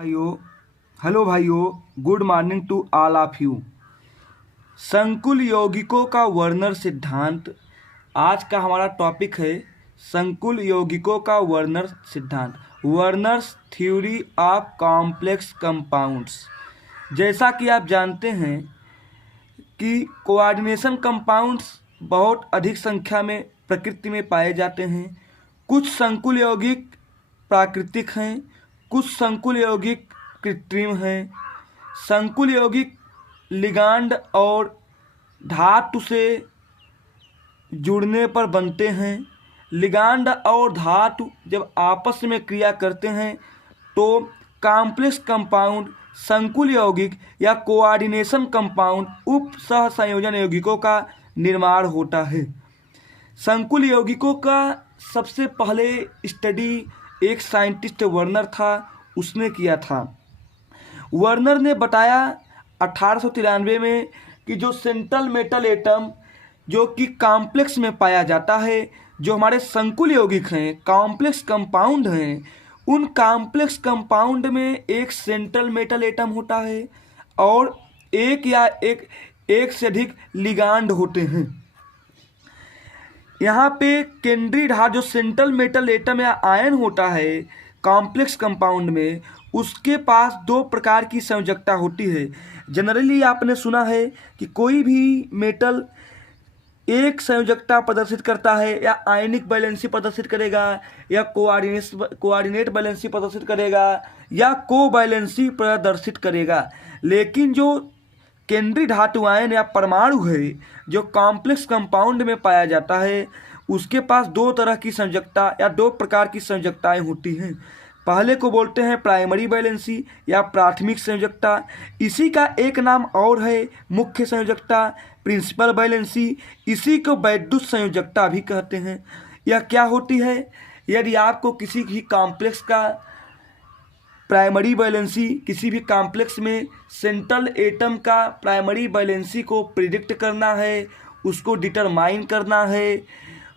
भाइयों, हेलो भाइयों, good morning to all of you. संकुल यौगिकों का वर्नर सिद्धांत आज का हमारा टॉपिक है। संकुल यौगिकों का वर्नर सिद्धांत, Werner's theory of complex compounds. जैसा कि आप जानते हैं कि कोऑर्डिनेशन कंपाउंड्स बहुत अधिक संख्या में प्रकृति में पाए जाते हैं। कुछ संकुल यौगिक प्राकृतिक हैं, कुछ संकुल यौगिक कृत्रिम हैं। संकुल यौगिक लिगांड और धातु से जुड़ने पर बनते हैं। लिगांड और धातु जब आपस में क्रिया करते हैं तो कॉम्प्लेक्स कंपाउंड, संकुल यौगिक या कोऑर्डिनेशन कंपाउंड, उप सह संयोजन यौगिकों का निर्माण होता है। संकुल यौगिकों का सबसे पहले स्टडी एक साइंटिस्ट वर्नर था, उसने किया था। वर्नर ने बताया 1893 में कि जो सेंट्रल मेटल एटम जो कि कॉम्प्लेक्स में पाया जाता है, जो हमारे संकुल यौगिक हैं, कॉम्प्लेक्स कंपाउंड हैं, उन कॉम्प्लेक्स कंपाउंड में एक सेंट्रल मेटल एटम होता है और एक से अधिक लिगांड होते हैं। यहाँ पे केंद्रीय धातु जो सेंट्रल मेटल एटम या आयन होता है कॉम्प्लेक्स कंपाउंड में, उसके पास दो प्रकार की संयोजकता होती है। जनरली आपने सुना है कि कोई भी मेटल एक संयोजकता प्रदर्शित करता है, या आयनिक बैलेंसी प्रदर्शित करेगा, या कोऑर्डिनेट बैलेंसी प्रदर्शित करेगा, या को बैलेंसी प्रदर्शित करेगा। लेकिन जो केंद्रीय धातु आयन या परमाणु है जो कॉम्प्लेक्स कंपाउंड में पाया जाता है, उसके पास दो तरह की संयोजकता या दो प्रकार की संयोजकताएं होती हैं। पहले को बोलते हैं प्राइमरी बैलेंसी या प्राथमिक संयोजकता। इसी का एक नाम और है मुख्य संयोजकता, प्रिंसिपल बैलेंसी। इसी को वैद्युत संयोजकता भी कहते हैं। यह क्या होती है? यदि आपको किसी भी कॉम्प्लेक्स का प्राइमरी बैलेंसी, किसी भी कॉम्प्लेक्स में सेंट्रल एटम का प्राइमरी बैलेंसी को प्रिडिक्ट करना है, उसको डिटरमाइन करना है,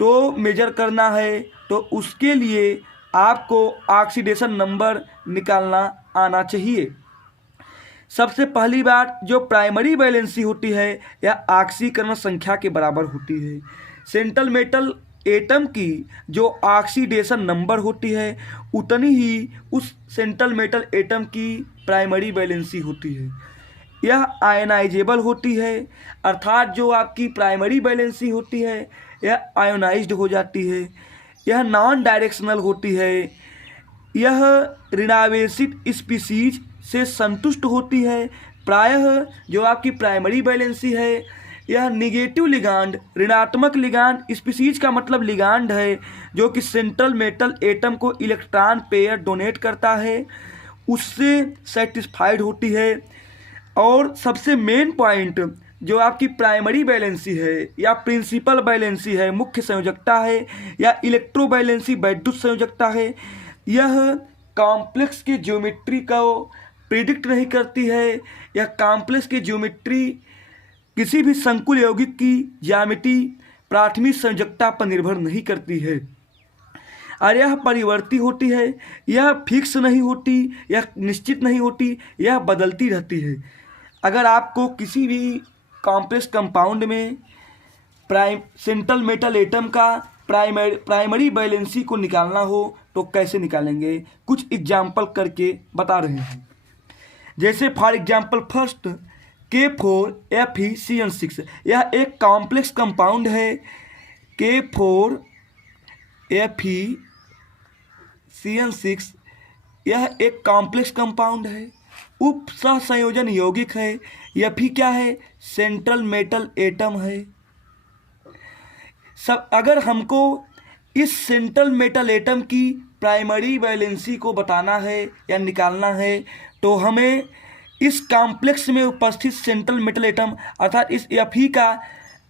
तो मेजर करना है, तो उसके लिए आपको ऑक्सीडेशन नंबर निकालना आना चाहिए। सबसे पहली बात, जो प्राइमरी बैलेंसी होती है यह ऑक्सीकरण संख्या के बराबर होती है। सेंट्रल मेटल एटम की जो ऑक्सीडेशन नंबर होती है उतनी ही उस सेंट्रल मेटल एटम की प्राइमरी बैलेंसी होती है। यह आयनाइजेबल होती है, अर्थात जो आपकी प्राइमरी बैलेंसी होती है यह आयोनाइज्ड हो जाती है। यह नॉन डायरेक्शनल होती है। यह ऋणावेशित स्पीसीज से संतुष्ट होती है। प्रायः जो आपकी प्राइमरी बैलेंसी है यह निगेटिव लिगांड, ऋणात्मक लिगांड, स्पीसीज का मतलब लिगांड है जो कि सेंट्रल मेटल एटम को इलेक्ट्रॉन पेयर डोनेट करता है, उससे सेटिस्फाइड होती है। और सबसे मेन पॉइंट, जो आपकी प्राइमरी बैलेंसी है या प्रिंसिपल बैलेंसी है, मुख्य संयोजकता है, या इलेक्ट्रो बैलेंसी वैद्युत संयोजकता है, यह कॉम्प्लेक्स की ज्योमेट्री को प्रिडिक्ट नहीं करती है। यह कॉम्प्लेक्स की ज्योमेट्री किसी भी संकुल यौगिक की ज्यामिति प्राथमिक संयोजकता पर निर्भर नहीं करती है और यह परिवर्ती होती है। यह फिक्स नहीं होती, यह निश्चित नहीं होती, यह बदलती रहती है। अगर आपको किसी भी कॉम्प्लेक्स कंपाउंड में सेंट्रल मेटल एटम का प्राइमरी बैलेंसी को निकालना हो तो कैसे निकालेंगे, कुछ एग्जाम्पल करके बता रहे हैं। जैसे फॉर एग्जाम्पल फर्स्ट K4FeCN6, यह एक कॉम्प्लेक्स कंपाउंड है। K4FeCN6 यह एक कॉम्प्लेक्स कंपाउंड है, उप सह संयोजन यौगिक है। यह भी क्या है? सेंट्रल मेटल एटम है। अगर हमको इस सेंट्रल मेटल एटम की प्राइमरी बैलेंसी को बताना है या निकालना है तो हमें इस कॉम्प्लेक्स में उपस्थित सेंट्रल मेटल एटम अर्थात इस Fe का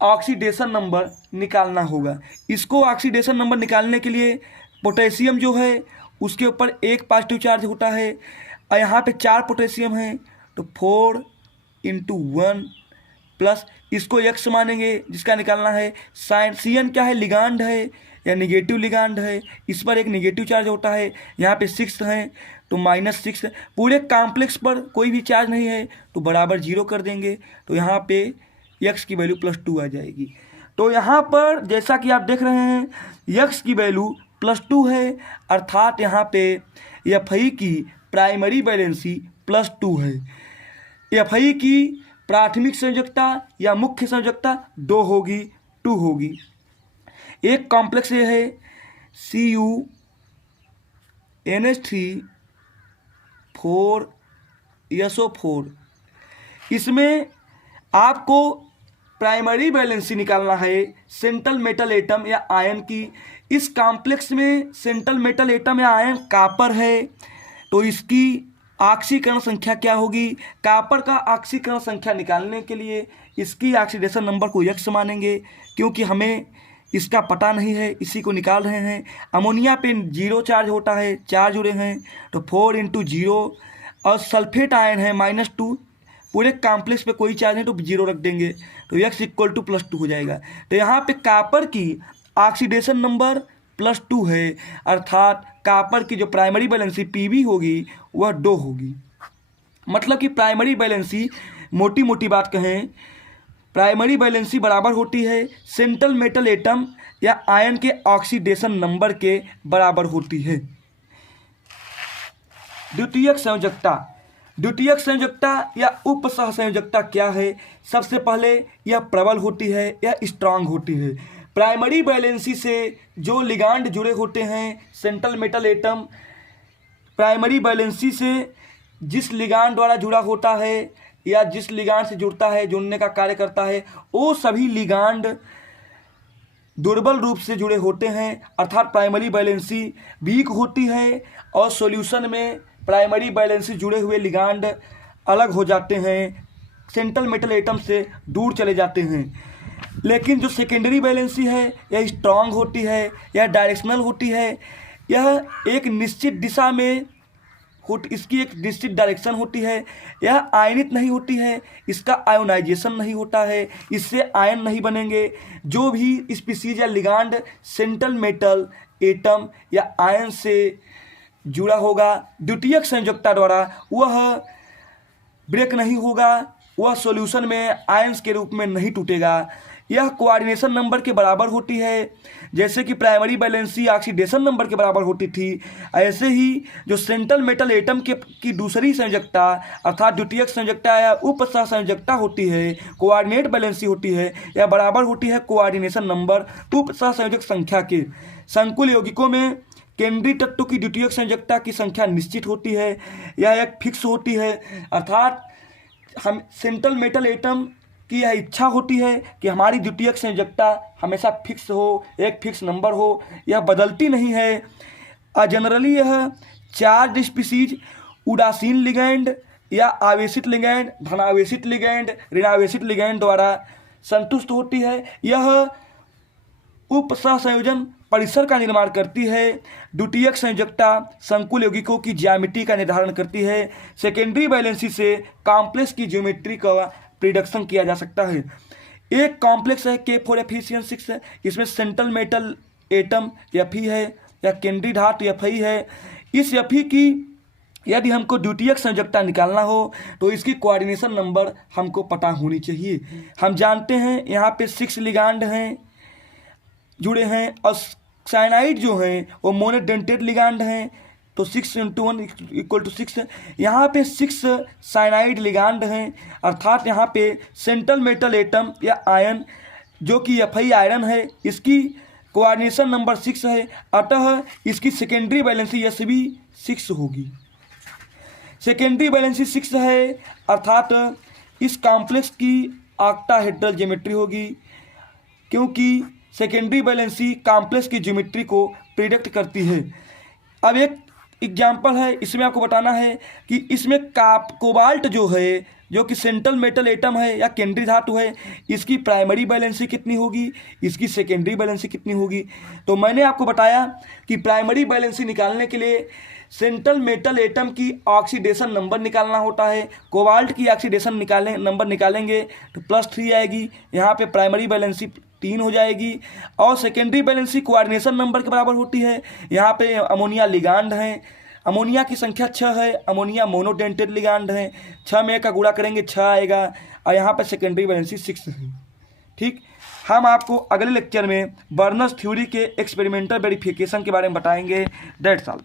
ऑक्सीडेशन नंबर निकालना होगा। इसको ऑक्सीडेशन नंबर निकालने के लिए पोटेशियम जो है उसके ऊपर एक पॉजिटिव चार्ज होता है और यहाँ पे 4 पोटेशियम है, तो 4 × 1 प्लस इसको x मानेंगे जिसका निकालना है। Cn क्या है? लिगांड है या निगेटिव लिगांड है, इस पर एक निगेटिव चार्ज होता है। यहाँ पे 6 हैं तो -6। पूरे कॉम्प्लेक्स पर कोई भी चार्ज नहीं है तो बराबर 0 कर देंगे, तो यहाँ पे x की वैल्यू +2 आ जाएगी। तो यहाँ पर जैसा कि आप देख रहे हैं x की वैल्यू +2 है, अर्थात यहाँ पे Fi की प्राइमरी वैलेंसी +2 है। Fi की प्राथमिक संयोजकता या मुख्य संयोजकता 2 होगी, 2 होगी। एक कॉम्प्लेक्स ये है CuNH3 4SO4। इसमें आपको प्राइमरी वैलेंसी निकालना है सेंट्रल मेटल एटम या आयन की। इस कॉम्प्लेक्स में सेंट्रल मेटल एटम या आयन कॉपर है, तो इसकी ऑक्सीकरण संख्या क्या होगी? कॉपर का ऑक्सीकरण संख्या निकालने के लिए इसकी ऑक्सीडेशन नंबर को x मानेंगे, क्योंकि हमें इसका पता नहीं है, इसी को निकाल रहे हैं। अमोनिया पे 0 चार्ज होता है, 4 जुड़े हैं तो 4 × 0, और सल्फेट आयन है -2। पूरे कॉम्प्लेक्स पे कोई चार्ज नहीं तो 0 रख देंगे, तो x = +2 हो जाएगा। तो यहाँ पे कॉपर की ऑक्सीडेशन नंबर +2 है, अर्थात कॉपर की जो प्राइमरी वैलेंसी Pb होगी वह 2 होगी। मतलब कि प्राइमरी वैलेंसी, मोटी मोटी बात कहें, प्राइमरी वैलेंसी बराबर होती है सेंट्रल मेटल एटम या आयन के ऑक्सीडेशन नंबर के बराबर होती है। द्वितीयक संयोजकता। द्वितीयक संयोजकता या उपसह संयोजकता क्या है? सबसे पहले यह प्रबल होती है या स्ट्रांग होती है। प्राइमरी वैलेंसी से जो लिगांड जुड़े होते हैं central metal atom, primary valency से जिस लिगांड द्वारा जुड़ा होता है या जिस लिगांड से जुड़ता है, जुड़ने का कार्य करता है, वो सभी लिगांड दुर्बल रूप से जुड़े होते हैं, अर्थात प्राइमरी वैलेंसी वीक होती है और सॉल्यूशन में प्राइमरी वैलेंसी जुड़े हुए लिगांड अलग हो जाते हैं, सेंट्रल मेटल एटम से दूर चले जाते हैं। लेकिन जो सेकेंडरी वैलेंसी है यह स्ट्रांग होती है, यह डायरेक्शनल होती है, यह एक निश्चित दिशा में इसकी एक निश्चित डायरेक्शन होती है, यह आयनित नहीं होती है, इसका आयोनाइजेशन नहीं होता है, इससे आयन नहीं बनेंगे। जो भी स्पीसीज या लिगांड सेंट्रल मेटल एटम या आयन से जुड़ा होगा द्वितीयक संयोजकता द्वारा वह ब्रेक नहीं होगा, वह सॉल्यूशन में आयंस के रूप में नहीं टूटेगा। यह कोऑर्डिनेशन नंबर के बराबर होती है, जैसे कि प्राइमरी वैलेंसी ऑक्सीडेशन नंबर के बराबर होती थी, ऐसे ही जो सेंट्रल मेटल एटम की दूसरी संयोजकता अर्थात द्वितीयक संयोजकता या उपसह संयोजकता होती है, कोऑर्डिनेट वैलेंसी होती है, यह बराबर होती है कोऑर्डिनेशन नंबर उपसह संयोजक संख्या के। संकुल यौगिकों में केंद्रीय तत्व की द्वितीयक संयोजकता की संख्या निश्चित होती है, यह एक फिक्स होती है, अर्थात हम सेंट्रल मेटल एटम की यह इच्छा होती है कि हमारी द्वितीयक संयोजकता हमेशा फिक्स हो, एक फिक्स नंबर हो, यह बदलती नहीं है। जनरली यह चार्ज स्पीसीज उदासीन लिगैंड या आवेशित लिगैंड, धनावेशित लिगैंड, ऋणावेशित लिगैंड द्वारा संतुष्ट होती है। यह उपसह संयोजन परिसर का निर्माण करती है। द्वितीयक संयोजकता संकुल यौगिकों की ज्यामिति का निर्धारण करती है। सेकेंडरी वैलेंसी से कॉम्प्लेक्स की ज्योमेट्री का प्रिडिक्शन किया जा सकता है। एक कॉम्प्लेक्स है K4Fe6, इसमें सेंट्रल मेटल एटम Fe है या केंद्रीय धातु Fe है। इस Fe की यदि हमको द्वितीयक संयोजकता निकालना हो तो इसकी कोऑर्डिनेशन नंबर हमको पता होनी चाहिए। हम जानते हैं यहाँ पे 6 लिगांड हैं जुड़े हैं, और साइनाइड जो हैं वो मोनोडेंटेड लिगांड हैं, तो 6 × 1 = 6। यहाँ पे 6 साइनाइड लिगांड हैं, अर्थात यहाँ पे सेंट्रल मेटल एटम या आयन जो कि Fe आयरन है, इसकी कोऑर्डिनेशन नंबर 6 है, अतः इसकी सेकेंडरी वैलेंसी Sb 6 होगी। सेकेंडरी वैलेंसी 6 है, अर्थात इस कॉम्प्लेक्स की ऑक्टाहेड्रल ज्योमेट्री होगी, क्योंकि सेकेंडरी वैलेंसी कॉम्प्लेक्स की ज्योमेट्री को प्रिडिक्ट करती है। अब एक एग्जाम्पल है, इसमें आपको बताना है कि इसमें कोबाल्ट जो है, जो कि सेंट्रल मेटल एटम है या केंद्रीय धातु है, इसकी प्राइमरी वैलेंसी कितनी होगी, इसकी सेकेंडरी वैलेंसी कितनी होगी। तो मैंने आपको बताया कि प्राइमरी वैलेंसी निकालने के लिए सेंट्रल मेटल एटम की ऑक्सीडेशन नंबर निकालना होता है। कोबाल्ट की ऑक्सीडेशन नंबर निकालेंगे तो +3 आएगी, यहाँ पे प्राइमरी वैलेंसी 3 हो जाएगी, और सेकेंडरी वैलेंसी कोऑर्डिनेशन नंबर के बराबर होती है। यहाँ पे अमोनिया लिगांड हैं, अमोनिया की संख्या 6 है, अमोनिया मोनोडेंटेड लिगांड है, 6 में का गुणा करेंगे 6 आएगा, और यहाँ पर सेकेंडरी वैलेंसी 6 है। ठीक, हम आपको अगले लेक्चर में बर्नर्स थ्योरी के एक्सपेरिमेंटल वेरिफिकेशन के बारे में बताएंगे। That's all.